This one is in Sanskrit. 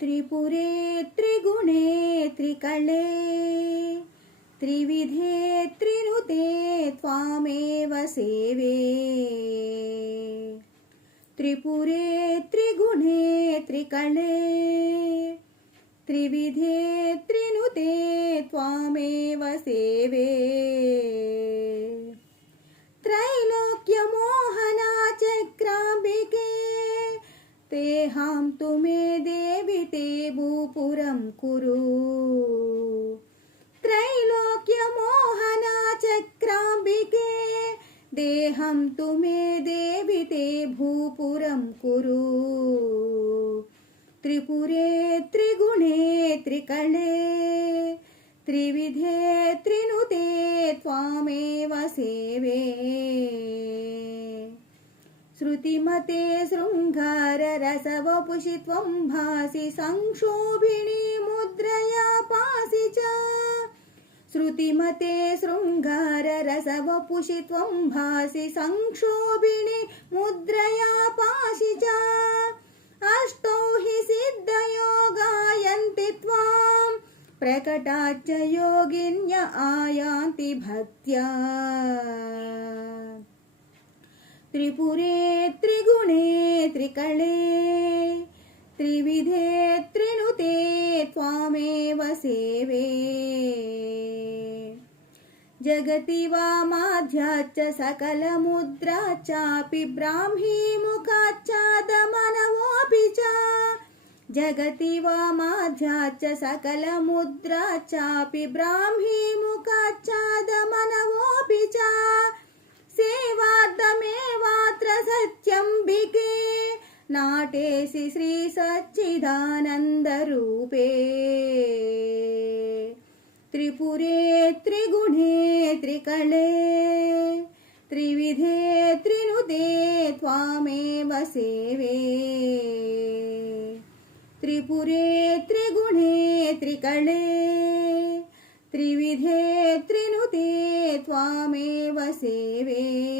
त्रिपुरे त्रिगुणे त्रिकले त्रिविधे त्रिनुते त्वामेव सेवे। त्रिपुरे त्रिगुणे त्रिकले त्रिविधे त्रिनुते त्वामेव सेवे। त्रैलोक्यमोहना चक्राम्बिके तेहां तु मे देवि ते भूपुरं कुरु। त्रैलोक्यमोहना चक्राम्बिके देहं तु मे देवि ते भूपुरं कुरु। त्रिपुरे त्रिगुणे त्रिकले त्रिविधे त्रिनुते त्वामेव सेवे। श्रुतिमते शृङ्गाररसवपुषि त्वं भासि संक्षोभिणी मुद्रया पासि च। श्रुतिमते शृङ्गाररसवपुषि त्वं भासि संक्षोभिणी मुद्रया पासि च। अष्टौ हि सिद्धयो गायन्ति त्वां प्रकटाच्च योगिन्य आयान्ति भक्त्या। त्रिपुरे त्रिगुणे त्रिकले त्रिविधे त्रिनुते त्वामेव सेवे। जगति वामाध्याच्च सकलमुद्राच्चापि ब्राह्मी मुखाच्चादमनवोऽपि च। जगति वामाध्याच्च सकलमुद्राच्चापि ब्राह्मी मुखाच्चादमनवोऽपि च। सेवार्थमेवात्र सत्यम्बिके नाटेसि श्रीसच्चिदानन्दरूपे। त्रिपुरे त्रिगुणे त्रिकले त्रिविधे त्रिनुते त्वामेव सेवे। त्रिपुरे त्रिगुणे त्रिकले त्रिविधे त्रिनुते त्वामेव सेवे।